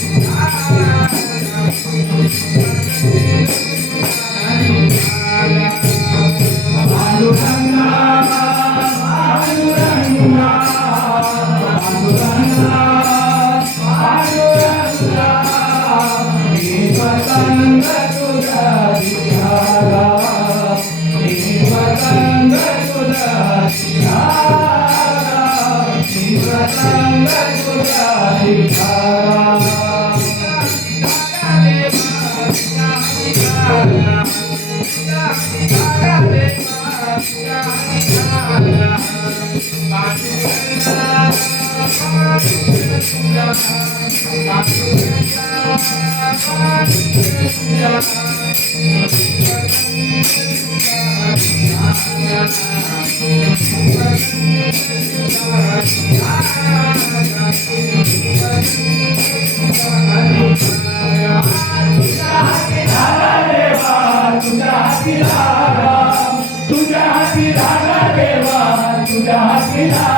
Ah! तुझ्या हाती धागा देवा तुझ्या हाती धागा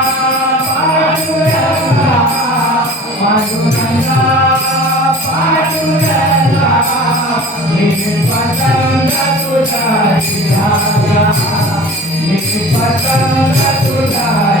तुझा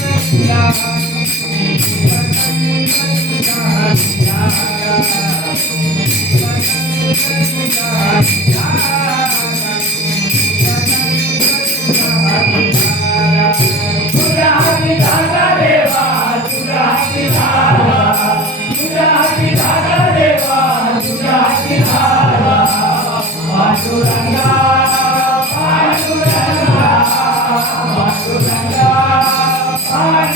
Yeah.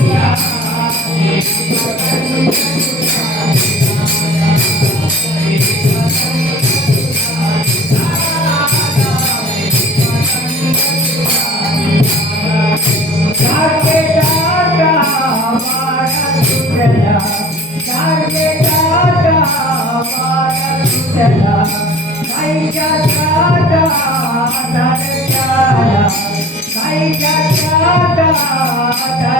da da da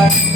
I'm